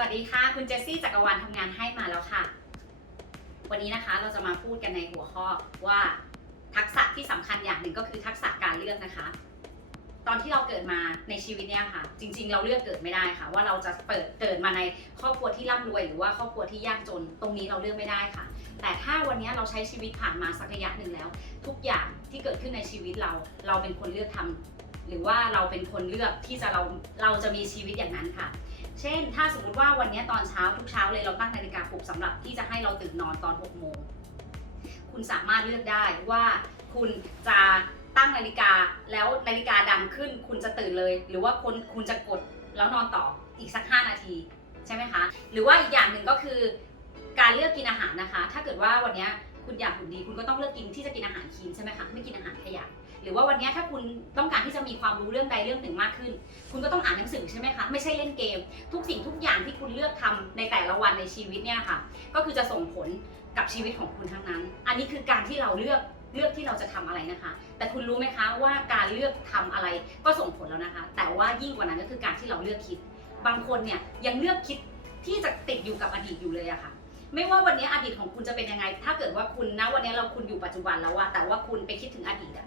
วัสดีค่ะ คุณเจสซี่จักรวาลทำงานให้มาแล้วค่ะ วันนี้นะคะเราจะมาพูดกันในหัวข้อว่าทักษะที่สำคัญอย่างหนึ่งก็คือทักษะการเลือกนะคะ ตอนที่เราเกิดมาในชีวิตเนี่ยค่ะ จริง ๆ เราเลือกเกิดไม่ได้ค่ะ ว่าเราจะเปิดเกิดมาในครอบครัวที่ร่ำรวยหรือว่าครอบครัวที่ยากจนตรงนี้เราเลือกไม่ได้ค่ะ แต่ถ้าวันนี้เราใช้ชีวิตผ่านมาสักระยะหนึ่งแล้ว ทุกอย่างที่เกิดขึ้นในชีวิตเราเราเป็นคนเลือกทำหรือว่าเราเป็นคนเลือกที่จะเราเราจะมีชีวิตอย่างนั้นค่ะ เช่น ถ้าสมมติว่าวันนี้ตอนเช้าทุกเช้าเลยเราตั้งนาฬิกาปลุกสำหรับที่จะให้เราตื่นนอนตอน6โมงคุณสามารถเลือกได้ว่าคุณจะตั้งนาฬิกาแล้วนาฬิกาดังขึ้นคุณจะตื่นเลย หรือว่าคุณคุณจะกดแล้วนอนต่ออีกสัก 5 นาทีใช่ไหมคะ หรือว่าอีกอย่างหนึ่งก็คือ การเลือกกินอาหารนะคะ ถ้าเกิดว่าวันนี้คุณอยากหุ่นดี คุณก็ต้องเลือกกินที่จะกินอาหารคลีนใช่ไหมคะไม่กินอาหารขยะ หรือว่าวันนี้ถ้าคุณต้องการที่จะมีความรู้เรื่องใดเรื่องหนึ่งมากขึ้น คุณก็ต้องอ่านหนังสือใช่ไหมคะไม่ใช่เล่นเกม ทุกสิ่งทุกอย่างที่คุณเลือกทำในแต่ละวันในชีวิตเนี่ยค่ะ ก็คือจะส่งผลกับชีวิตของคุณทั้งนั้น อันนี้คือการที่เราเลือกเลือกที่เราจะทำอะไรนะคะ แต่คุณรู้ไหมคะว่าการเลือกทำอะไรก็ส่งผลแล้วนะคะ แต่ว่ายิ่งกว่านั้นก็คือการที่เราเลือกคิด บางคนเนี่ยยังเลือกคิดที่จะติดอยู่กับอดีตอยู่เลยอะค่ะ ไม่ว่าวันนี้อดีตของคุณจะเป็นยังไง ถ้าเกิดว่าคุณนะวันนี้เราคุณอยู่ปัจจุบันแล้วอะแต่ว่าคุณไปคิดถึงอดีตอะ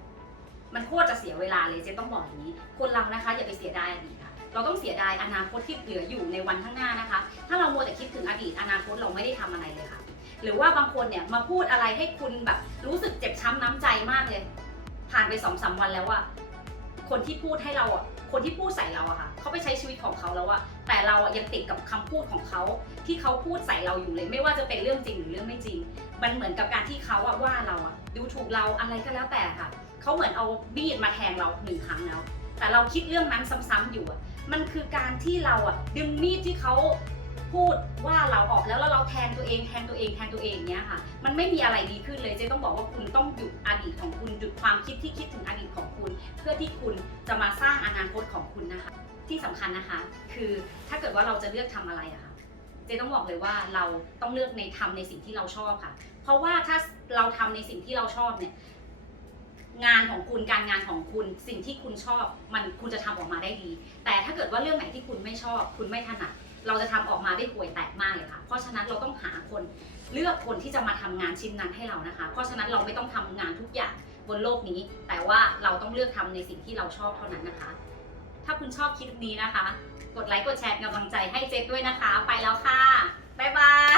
มันโคตรจะเสียเวลาเลยเจ๊ต้องบอกอย่างนี้ คนเรานะคะอย่าไปเสียดายอดีตค่ะเราต้องเสียดายอนาคตที่เหลืออยู่ในวันข้างหน้านะคะ ถ้าเรามัวแต่คิดถึงอดีตอนาคตเราไม่ได้ทำอะไรเลยค่ะ หรือว่าบางคนเนี่ยมาพูดอะไรให้คุณแบบรู้สึกเจ็บช้ำน้ำใจมากเลย ผ่านไปสองสามวันแล้วอะคนที่พูดให้เราอะคนที่พูดใส่เราอะค่ะเขาไปใช้ชีวิตของเขาแล้วอะแต่เราอะยังติดกับคำพูดของเขาที่เขาพูดใส่เราอยู่เลย ไม่ว่าจะเป็นเรื่องจริงหรือเรื่องไม่จริง มันเหมือนกับการที่เขาอะว่าเราอะดูถูกเราอะไรก็แล้วแต่ค่ะ เขาเหมือนเอาบีดมาแทงเราหนึ่งครั้งแล้ว แต่เราคิดเรื่องนั้นซ้ำๆอยู่อะมันคือการที่เราอะดึงมีดที่เขาพูดว่าเราออกแล้วแล้วเราแทงตัวเองแทงตัวเองแทงตัวเองเนี้ยค่ะ มันไม่มีอะไรดีขึ้นเลยเจ๊ต้องบอกว่าคุณต้องหยุดอดีตของคุณหยุดความคิดที่คิดถึงอดีตของคุณ เพื่อที่คุณจะมาสร้างอนาคตของคุณนะคะ ที่สำคัญนะคะ คือถ้าเกิดว่าเราจะเลือกทำอะไรอะค่ะเจ๊ต้องบอกเลยว่าเราต้องเลือกในทำในสิ่งที่เราชอบค่ะ เพราะว่าถ้าเราทำในสิ่งที่เราชอบเนี่ย งานของคุณการงานของคุณสิ่งที่คุณชอบมันคุณจะทำออกมาได้ดี แต่ถ้าเกิดว่าเรื่องไหนที่คุณไม่ชอบ คุณไม่ถนัดเราจะทำออกมาได้ห่วยแตกมากเลยค่ะ เพราะฉะนั้นเราต้องหาคนเลือกคนที่จะมาทำงานชิ้นนั้นให้เรานะคะ เพราะฉะนั้นเราไม่ต้องทำงานทุกอย่างบนโลกนี้ แต่ว่าเราต้องเลือกทำในสิ่งที่เราชอบเท่านั้นนะคะ ถ้าคุณชอบคลิปนี้นะคะ กดไลค์กดแชร์เป็นกำลังใจให้เจฟด้วยนะคะ ไปแล้วค่ะบ๊ายบาย